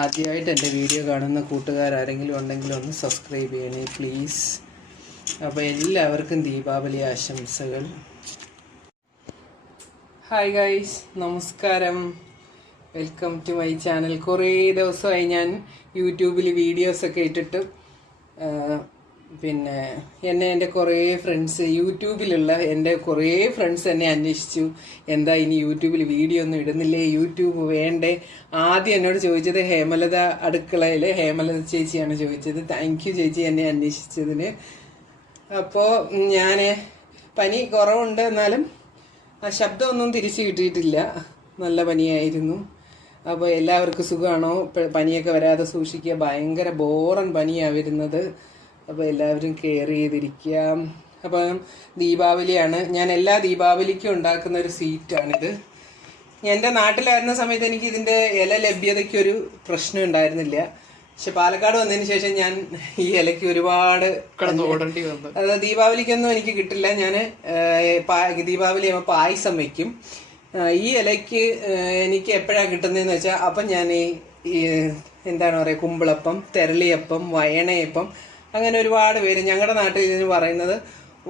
ആദ്യമായിട്ട് എൻ്റെ വീഡിയോ കാണുന്ന കൂട്ടുകാരാരെങ്കിലും ഉണ്ടെങ്കിൽ ഒന്ന് സബ്സ്ക്രൈബ് ചെയ്യണേ പ്ലീസ്. അപ്പോൾ എല്ലാവർക്കും ദീപാവലി ആശംസകൾ. ഹായ് ഗൈസ്, നമസ്കാരം. Welcome to my channel. കുറേ ദിവസമായി ഞാൻ യൂട്യൂബിൽ വീഡിയോസൊക്കെ ഇട്ടിട്ട് പിന്നെ എൻ്റെ കുറേ ഫ്രണ്ട്സ് യൂട്യൂബിലുള്ള എൻ്റെ കുറേ ഫ്രണ്ട്സ് എന്നെ അന്വേഷിച്ചു, എന്താ ഇനി യൂട്യൂബിൽ വീഡിയോ ഒന്നും ഇടുന്നില്ലേ, യൂട്യൂബ് വേണ്ടേ. ആദ്യം എന്നോട് ചോദിച്ചത് ഹേമലത അടുക്കളയിലെ ഹേമലത ചേച്ചിയാണ് ചോദിച്ചത്. താങ്ക് യു ചേച്ചി എന്നെ അന്വേഷിച്ചതിന്. അപ്പോൾ ഞാൻ പനി കുറവുണ്ട്, എന്നാലും ആ ശബ്ദമൊന്നും തിരിച്ചു കിട്ടിയിട്ടില്ല. നല്ല പനിയായിരുന്നു. അപ്പോൾ എല്ലാവർക്കും സുഖമാണോ? പനിയൊക്കെ വരാതെ സൂക്ഷിക്കുക. ഭയങ്കര ബോറൻ പനിയാണ് വരുന്നത്. അപ്പോൾ എല്ലാവരും കെയർ ചെയ്തിരിക്കാം. അപ്പം ദീപാവലിയാണ്. ഞാൻ എല്ലാ ദീപാവലിക്കും ഉണ്ടാക്കുന്ന ഒരു സ്വീറ്റാണിത്. എൻ്റെ നാട്ടിലായിരുന്ന സമയത്ത് എനിക്ക് ഇതിൻ്റെ ഇല ലഭ്യതയ്ക്കൊരു പ്രശ്നം ഉണ്ടായിരുന്നില്ല. പക്ഷെ പാലക്കാട് വന്നതിന് ശേഷം ഞാൻ ഈ ഇലയ്ക്ക് ഒരുപാട് ഓടേണ്ടി വന്നു. അതായത് ദീപാവലിക്കൊന്നും എനിക്ക് കിട്ടില്ല. ഞാൻ ദീപാവലി ആകുമ്പോൾ പായസം വയ്ക്കും. ഈ ഇലയ്ക്ക് എനിക്ക് എപ്പോഴാണ് കിട്ടുന്നതെന്ന് വെച്ചാൽ അപ്പം ഞാൻ ഈ എന്താണ് പറയുക, കുമ്പിളപ്പം, തെരളിയപ്പം, വയണയപ്പം, അങ്ങനെ ഒരുപാട് പേര് ഞങ്ങളുടെ നാട്ടിൽ ഇതിന് പറയുന്നത്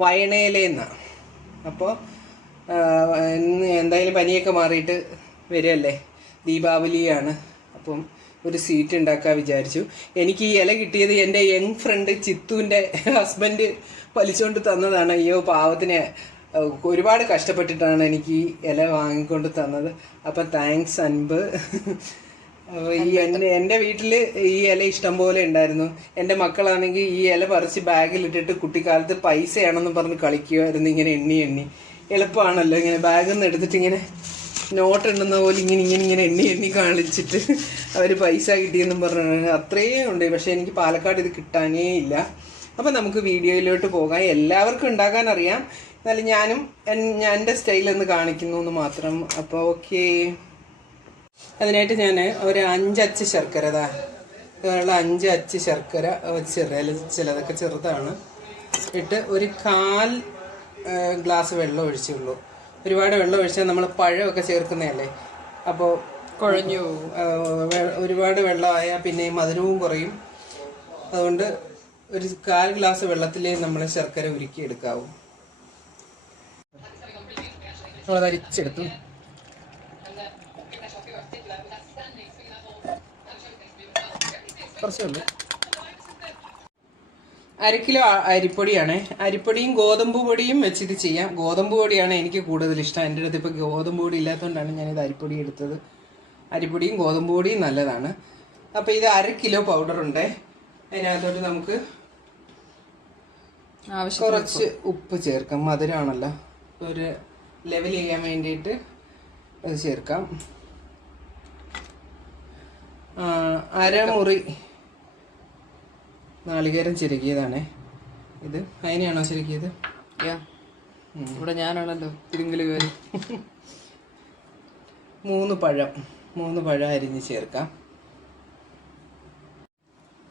വയണയിലെന്നാണ്. അപ്പോൾ എന്തായാലും പനിയൊക്കെ മാറിയിട്ട് വരികയല്ലേ, ദീപാവലിയാണ്. അപ്പം ഒരു സ്വീറ്റ് ഉണ്ടാക്കാൻ വിചാരിച്ചു. എനിക്ക് ഈ ഇല കിട്ടിയത് എൻ്റെ യങ് ഫ്രണ്ട് ചിത്തുവിൻ്റെ ഹസ്ബൻഡ് വലിച്ചുകൊണ്ട് തന്നതാണ്. അയ്യോ പാവത്തിന് ഒരുപാട് കഷ്ടപ്പെട്ടിട്ടാണ് എനിക്ക് ഈ ഇല വാങ്ങിക്കൊണ്ട് തന്നത്. അപ്പം താങ്ക്സ് അൻപ്. എൻ്റെ വീട്ടിൽ ഈ ഇല ഇഷ്ടം പോലെ ഉണ്ടായിരുന്നു. എൻ്റെ മക്കളാണെങ്കിൽ ഈ ഇല പറിച്ച് ബാഗിലിട്ടിട്ട് കുട്ടിക്കാലത്ത് പൈസയാണെന്ന് പറഞ്ഞ് കളിക്കുമായിരുന്നു. ഇങ്ങനെ എണ്ണി എളുപ്പമാണല്ലോ, ഇങ്ങനെ ബാഗിൽ നിന്ന് എടുത്തിട്ട് ഇങ്ങനെ നോട്ട് എണ്ണുന്ന പോലെ ഇങ്ങനെ എണ്ണി കാണിച്ചിട്ട് അവർ പൈസ കിട്ടിയെന്നും പറഞ്ഞു. അത്രയും ഉണ്ട്. പക്ഷെ എനിക്ക് പാലക്കാട് ഇത് കിട്ടാനേ ഇല്ല. അപ്പം നമുക്ക് വീഡിയോയിലോട്ട് പോകാം. എല്ലാവർക്കും ഉണ്ടാക്കാൻ അറിയാം, എന്നാലും ഞാനും എൻ്റെ സ്റ്റൈലൊന്ന് കാണിക്കുന്നു എന്ന് മാത്രം. അപ്പോൾ ഓക്കെ. അതിനായിട്ട് ഞാൻ ഒരു 5 അച്ച് ശർക്കര, ഇതുപോലുള്ള 5 അച്ച് ശർക്കര ചിലതൊക്കെ ചെറുതാണ്, ഇട്ട് ഒരു 1/4 ഗ്ലാസ് വെള്ളം ഒഴിച്ചുള്ളൂ. ഒരുപാട് വെള്ളം ഒഴിച്ചാൽ നമ്മൾ പഴമൊക്കെ ചേർക്കുന്നതല്ലേ, അപ്പോൾ കുഴഞ്ഞു ഒരുപാട് വെള്ളമായാൽ പിന്നെ മധുരവും കുറയും. അതുകൊണ്ട് ഒരു 1/4 ഗ്ലാസ് വെള്ളത്തിൽ നമ്മൾ ശർക്കര ഉരുക്കിയെടുക്കാവൂ. നമ്മളത് അരിച്ചെടുത്തു. കുറച്ചുള്ളൂ. 1/2 കിലോ അരിപ്പൊടിയാണ്. അരിപ്പൊടിയും ഗോതമ്പ് പൊടിയും വെച്ചിട്ട് ചെയ്യാം. ഗോതമ്പ് പൊടിയാണ് എനിക്ക് കൂടുതൽ ഇഷ്ടം. എൻ്റെ അടുത്ത് ഇപ്പോൾ ഗോതമ്പ് പൊടി ഇല്ലാത്തതുകൊണ്ടാണ് ഞാനിത് അരിപ്പൊടി എടുത്തത്. അരിപ്പൊടിയും ഗോതമ്പ് പൊടിയും നല്ലതാണ്. അപ്പോൾ ഇത് 1/2 കിലോ പൗഡറുണ്ട്. അതിനകത്തോട്ട് നമുക്ക് കുറച്ച് ഉപ്പ് ചേർക്കാം. മധുരമാണല്ലോ, ഒരു ലെവൽ ചെയ്യാൻ വേണ്ടിയിട്ട് അത് ചേർക്കാം. 1/2 മുറി നാളികേരം ചിരകിയതാണേ ഇത്. അതിനെയാണോ ചിരകിയത്? ഇവിടെ ഞാനാണല്ലോ തിരുങ്കല് കയറി. 3 പഴം അരിഞ്ഞ് ചേർക്കാം.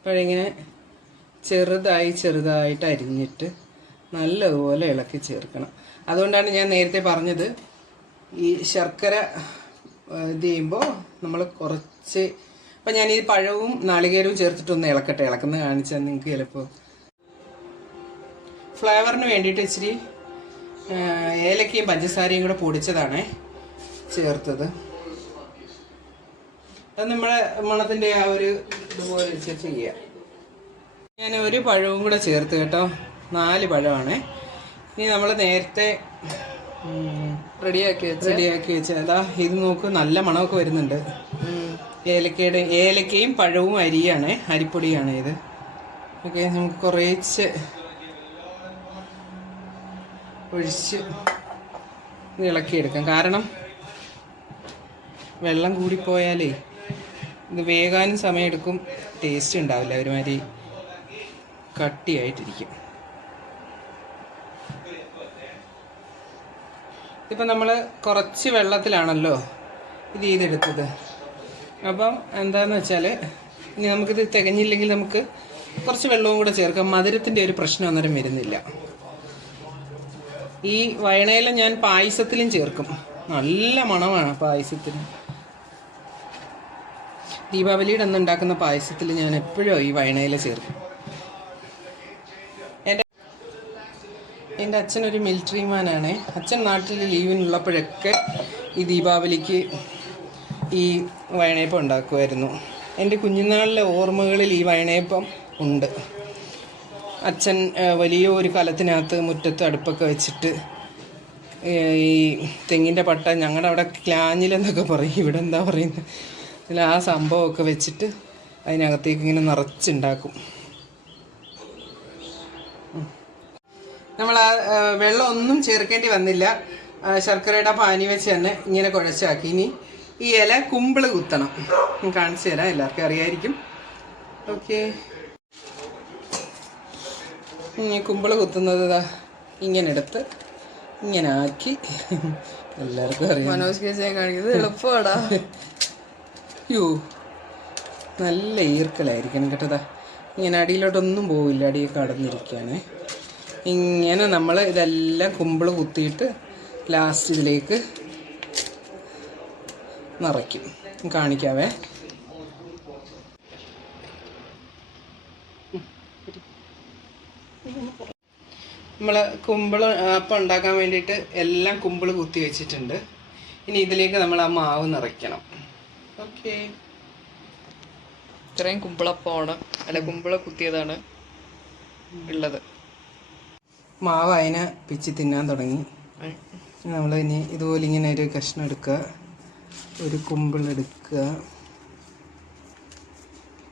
പഴം ഇങ്ങനെ ചെറുതായിട്ട് അരിഞ്ഞിട്ട് നല്ലതുപോലെ ഇളക്കി ചേർക്കണം. അതുകൊണ്ടാണ് ഞാൻ നേരത്തെ പറഞ്ഞത്, ഈ ശർക്കര ഇത് ചെയ്യുമ്പോൾ നമ്മൾ കുറച്ച്, അപ്പം ഞാൻ ഈ പഴവും നാളികേരവും ചേർത്തിട്ടൊന്ന് ഇളക്കട്ടെ. ഇളക്കുന്നത് കാണിച്ചാൽ നിങ്ങൾക്ക് ചിലപ്പോൾ. ഫ്ലേവറിന് വേണ്ടിയിട്ട് ഇച്ചിരി ഏലക്കയും പഞ്ചസാരയും കൂടെ പൊടിച്ചതാണേ ചേർത്തത്. അത് നമ്മുടെ മണത്തിൻ്റെ ആ ഒരു ഇതുപോലെ വെച്ച് ചെയ്യുക. ഞാൻ ഒരു പഴവും കൂടെ ചേർത്ത് കേട്ടോ. 4 പഴമാണേ. ഇനി നമ്മൾ നേരത്തെ റെഡിയാക്കി വെച്ച അതാ ഇത് നോക്ക്, നല്ല മണമൊക്കെ വരുന്നുണ്ട്. ഏലക്കയും പഴവും അരിയാണ്, അരിപ്പൊടിയാണ് ഇത്. ഓക്കെ, നമുക്ക് കുറേച്ച് ഒഴിച്ച് ഇളക്കിയെടുക്കാം. കാരണം വെള്ളം കൂടിപ്പോയാലേ ഇത് വേകാനും സമയമെടുക്കും, ടേസ്റ്റ് ഉണ്ടാവില്ല, ഒരുമാതിരി കട്ടിയായിട്ടിരിക്കും. ഇപ്പം നമ്മൾ കുറച്ച് വെള്ളത്തിലാണല്ലോ ഇത് ചെയ്തെടുത്തത്. അപ്പം എന്താണെന്ന് വെച്ചാൽ ഇനി നമുക്കിത് തികഞ്ഞില്ലെങ്കിൽ നമുക്ക് കുറച്ച് വെള്ളവും കൂടെ ചേർക്കാം. മധുരത്തിൻ്റെ ഒരു പ്രശ്നം അന്നേരം വരുന്നില്ല. ഈ വയണയില ഞാൻ പായസത്തിലും ചേർക്കും. നല്ല മണമാണ് പായസത്തിന്. ദീപാവലിയുടെ അന്ന് ഉണ്ടാക്കുന്ന പായസത്തിൽ ഞാൻ എപ്പോഴും ഈ വയണയില ചേർക്കും. എൻ്റെ അച്ഛനൊരു മിലിറ്ററി മാനാണ്. അച്ഛൻ നാട്ടിൽ ലീവിനുള്ളപ്പോഴൊക്കെ ഈ ദീപാവലിക്ക് ഈ വയണയപ്പം ഉണ്ടാക്കുമായിരുന്നു. എൻ്റെ കുഞ്ഞുനാളിലെ ഓർമ്മകളിൽ ഈ വയണയപ്പം ഉണ്ട്. അച്ഛൻ വലിയ ഒരു കലത്തിനകത്ത് മുറ്റത്ത് അടുപ്പൊക്കെ വെച്ചിട്ട് ഈ തെങ്ങിൻ്റെ പട്ട, ഞങ്ങളുടെ അവിടെ ക്ലാഞ്ഞിലെന്നൊക്കെ പറയും, ഇവിടെ എന്താ പറയുന്നത്, അതിൽ ആ സംഭവമൊക്കെ വെച്ചിട്ട് അതിനകത്തേക്ക് ഇങ്ങനെ നിറച്ചുണ്ടാക്കും. നമ്മൾ ആ വെള്ളം ഒന്നും ചേർക്കേണ്ടി വന്നില്ല. ശർക്കരയുടെ പാനി വെച്ച് തന്നെ ഇങ്ങനെ കുഴച്ചാക്കി. ഇനി ഈ ഇല കുമ്പിള് കുത്തണം. കാണിച്ചു തരാം, എല്ലാവർക്കും അറിയായിരിക്കും. ഓക്കെ, ഇനി കുമ്പിള് കുത്തുന്നത് ഇങ്ങനെ എടുത്ത് ഇങ്ങനെ ആക്കി. എല്ലാവർക്കും അറിയാം. മനോജ് കാണിക്കുന്നത് എളുപ്പമാടാ. യോ, നല്ല ഈർക്കലായിരിക്കണം കേട്ടതാ. ഇങ്ങനെ അടിയിലോട്ടൊന്നും പോവില്ല, അടിയിൽ കടന്നിരിക്കുകയാണ്. ഇങ്ങനെ നമ്മൾ ഇതെല്ലാം കുമ്പിള് കുത്തിയിട്ട് ലാസ്റ്റ് ഇതിലേക്ക് നിറയ്ക്കും. കാണിക്കാവേ. നമ്മൾ കുമ്പിള് അപ്പം ഉണ്ടാക്കാൻ വേണ്ടിയിട്ട് എല്ലാം കുമ്പിള് കുത്തി വെച്ചിട്ടുണ്ട്. ഇനി ഇതിലേക്ക് നമ്മൾ ആ മാവ് നിറയ്ക്കണം. ഓക്കെ, ഇത്രയും കുമ്പിളപ്പമാണ്, അല്ല കുമ്പിള കുത്തിയതാണ് ഉള്ളത്. മാവ് അതിനെ പിച്ച് തിന്നാൻ തുടങ്ങി. നമ്മൾ ഇനി ഇതുപോലെ ഇങ്ങനെ ഒരു കഷ്ണം എടുക്കുക, ഒരു കുമ്പിളെടുക്കുക,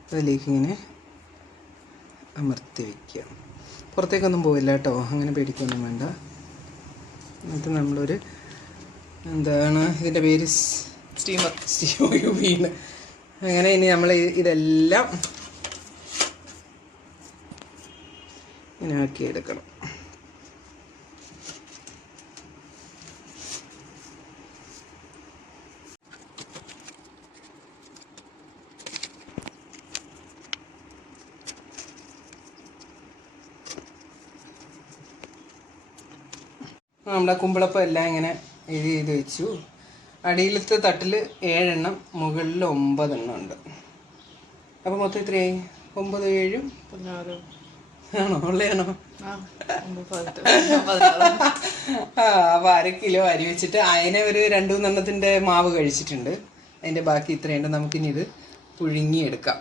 അതിലേക്ക് ഇങ്ങനെ അമർത്തി വയ്ക്കുക. പുറത്തേക്കൊന്നും പോവില്ല കേട്ടോ, അങ്ങനെ പേടിക്കൊന്നും വേണ്ട. എന്നിട്ട് നമ്മളൊരു എന്താണ് ഇതിൻ്റെ പേര്, സ്റ്റീമർ വീണ്. അങ്ങനെ ഇനി നമ്മൾ ഇതെല്ലാം ഇങ്ങനെ ആക്കിയെടുക്കണം. നമ്മുടെ കുമ്പിളപ്പം എല്ലാം ഇങ്ങനെ ചെയ്ത് വെച്ചു. അടിയിലത്തെ തട്ടിൽ 7 എണ്ണം, മുകളിൽ 9 എണ്ണം ഉണ്ട്. അപ്പം മൊത്തം എത്രയായി? 9, 7, 16. ആണോ? ഉള്ളയാണോ? ആ, അപ്പോൾ 1/2 കിലോ അരി വെച്ചിട്ട് അതിനെ ഒരു 2-3 എണ്ണത്തിൻ്റെ മാവ് കഴിച്ചിട്ടുണ്ട്. അതിൻ്റെ ബാക്കി ഇത്രയുണ്ട്. നമുക്കിനി ഇത് പുഴുങ്ങിയെടുക്കാം.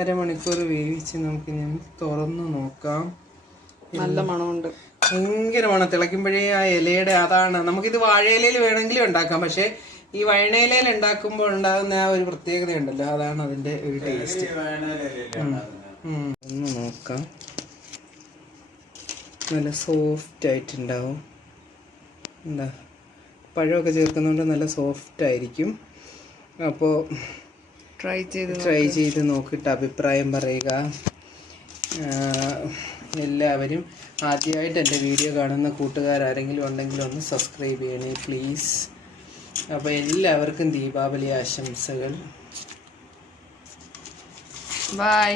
അരമണിക്കൂർ വേവിച്ച് നമുക്കിനി തുറന്ന് നോക്കാം. നല്ല മണമുണ്ട്, ഭയങ്കര മണം. തിളയ്ക്കുമ്പോഴേ ആ ഇലയുടെ അതാണ്. നമുക്കിത് വാഴയിലയിൽ വേണമെങ്കിലും ഉണ്ടാക്കാം, പക്ഷെ ഈ വയണയിലയിൽ ഉണ്ടാക്കുമ്പോൾ ഉണ്ടാകുന്ന ആ ഒരു പ്രത്യേകത ഉണ്ടല്ലോ, അതാണ് അതിൻ്റെ ഒരു ടേസ്റ്റ്. ഒന്ന് നോക്കാം. നല്ല സോഫ്റ്റ് ആയിട്ടുണ്ടാവും. എന്താ, പഴമൊക്കെ ചേർക്കുന്നതുകൊണ്ട് നല്ല സോഫ്റ്റ് ആയിരിക്കും. അപ്പോൾ ട്രൈ ചെയ്ത് നോക്കിയിട്ട് അഭിപ്രായം പറയുക. എല്ലാവരും ആദ്യമായിട്ട് എൻ്റെ വീഡിയോ കാണുന്ന കൂട്ടുകാരാരെങ്കിലും ഉണ്ടെങ്കിൽ ഒന്ന് സബ്സ്ക്രൈബ് ചെയ്യണേ പ്ലീസ്. അപ്പോൾ എല്ലാവർക്കും ദീപാവലി ആശംസകൾ. ബൈ.